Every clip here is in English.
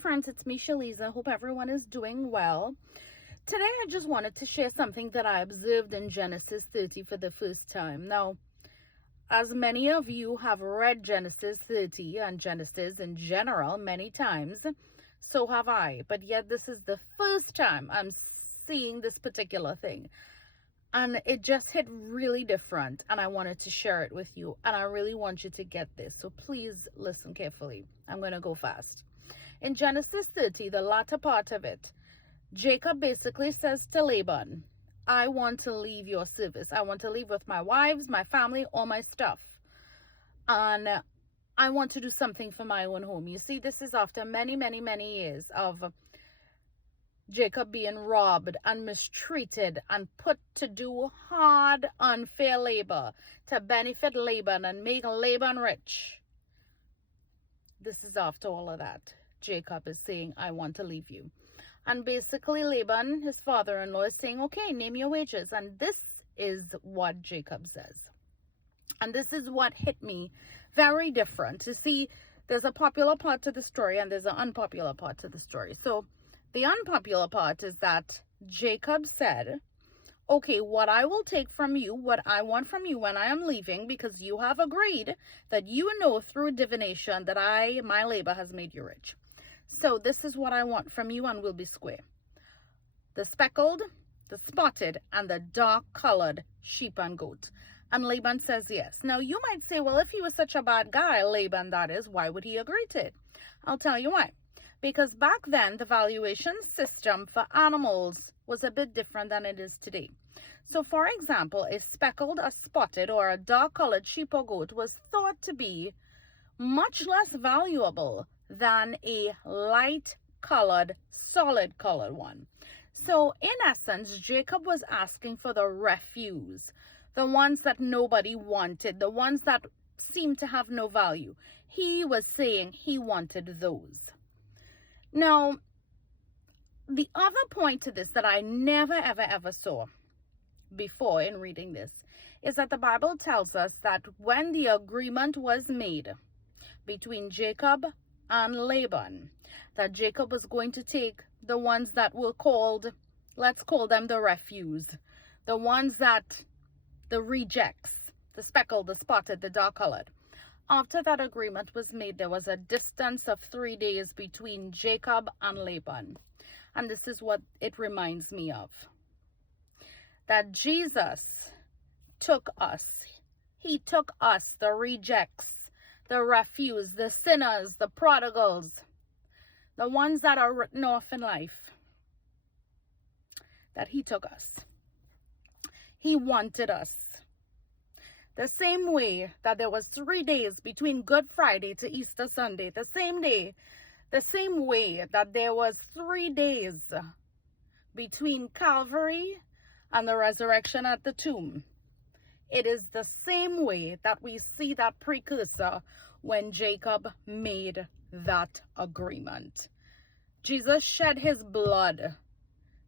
friends, it's me, Shaliza. Hope everyone is doing well. Today I just wanted to share something that I observed in Genesis 30 for the first time. Now, as many of you have read Genesis 30 and Genesis in general many times, so have I. But yet this is the first time I'm seeing this particular thing. And it just hit really different, and I wanted to share it with you, and I really want you to get this, so please listen carefully. I'm going to go fast. In Genesis 30, the latter part of it, Jacob basically says to Laban, I want to leave your service. I want to leave with my wives, my family, all my stuff, and I want to do something for my own home. You see, this is after many years of Jacob being robbed and mistreated and put to do hard, unfair labor to benefit Laban and make Laban rich. This is after all of that. Jacob is saying, I want to leave you. And basically Laban, his father-in-law, is saying, okay, name your wages. And this is what Jacob says. And this is what hit me very different. You see, there's a popular part to the story and there's an unpopular part to the story. So the unpopular part is that Jacob said, okay, what I will take from you, what I want from you when I am leaving, because you have agreed that you know through divination that my labor has made you rich. So this is what I want from you and we'll be square. The speckled, the spotted, and the dark-colored sheep and goat. And Laban says yes. Now you might say, well, if he was such a bad guy, Laban that is, why would he agree to it? I'll tell you why. Because back then, the valuation system for animals was a bit different than it is today. So, for example, a speckled, a spotted, or a dark-colored sheep or goat was thought to be much less valuable than a light-colored, solid-colored one. So, in essence, Jacob was asking for the refuse, the ones that nobody wanted, the ones that seemed to have no value. He was saying he wanted those. Now, the other point to this that I never, ever saw before in reading this is that the Bible tells us that when the agreement was made between Jacob and Laban, that Jacob was going to take the ones that were called, let's call them the refuse, the ones that, the rejects, the speckled, the spotted, the dark-colored. After that agreement was made, there was a distance of 3 days between Jacob and Laban. And this is what it reminds me of. That Jesus took us. He took us, the rejects, the refuse, the sinners, the prodigals, the ones that are written off in life. That he took us. He wanted us. The same way that there was 3 days between Good Friday to Easter Sunday, the same way that there was 3 days between Calvary and the resurrection at the tomb. It is the same way that we see that precursor when Jacob made that agreement. Jesus shed his blood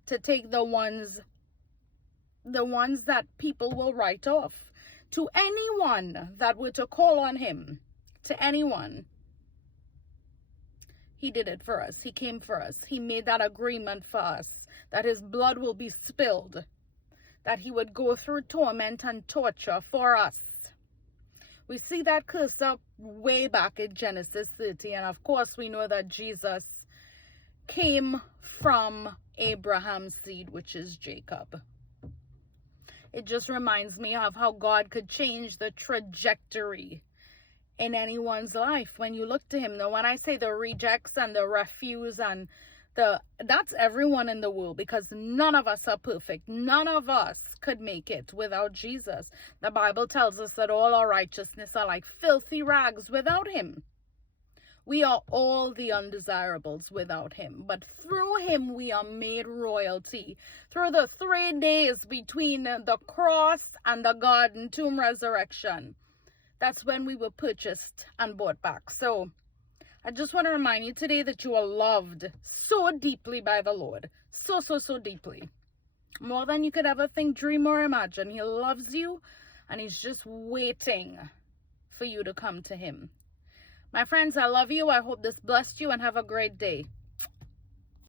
to take the ones that people will write off. To anyone that were to call on him, to anyone, he did it for us. He came for us. He made that agreement for us, that his blood will be spilled, that he would go through torment and torture for us. We see that cursor way back in Genesis 30, and of course we know that Jesus came from Abraham's seed, which is Jacob. It just reminds me of how God could change the trajectory in anyone's life when you look to him. Now, when I say the rejects and the refuse and that's everyone in the world, because none of us are perfect. None of us could make it without Jesus. The Bible tells us that all our righteousness are like filthy rags without him. We are all the undesirables without him, but through him we are made royalty. Through the 3 days between the cross and the garden tomb resurrection, that's when we were purchased and bought back. So I just want to remind you today that you are loved so deeply by the Lord. So deeply. More than you could ever think, dream, or imagine. He loves you and he's just waiting for you to come to him. My friends, I love you. I hope this blessed you and have a great day.